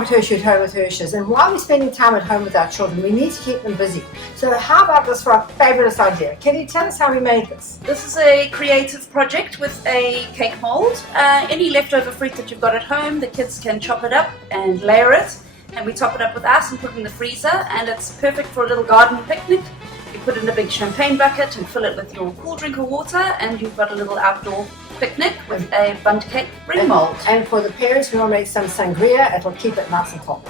Robert Hirsch at Home with Hirsch's, and while we're spending time at home with our children, we need to keep them busy. So how about this for a fabulous idea? Can you tell us how we made this? This is a creative project with a cake mold. Any leftover fruit that you've got at home, the kids can chop it up and layer it, and we top it up with ice and put it in the freezer, and it's perfect for a little garden picnic. You put it in a big champagne bucket and fill it with your cool drink of water, and you've got a little outdoor picnic with a bundt cake ring mold. And for the parents who want to make some sangria, it'll keep it nice and cold.